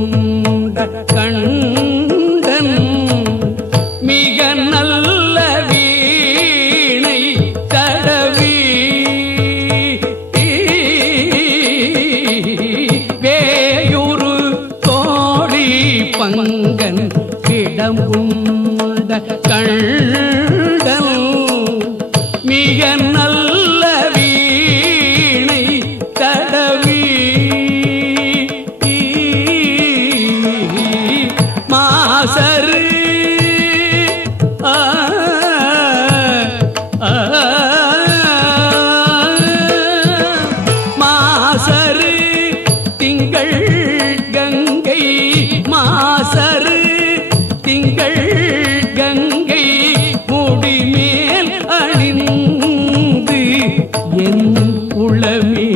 கொண்ட கண்டன் மிக நல்ல வீணை தடவி வேயுரு தோழி பங்கன் கிடம்பும் மிக உளமே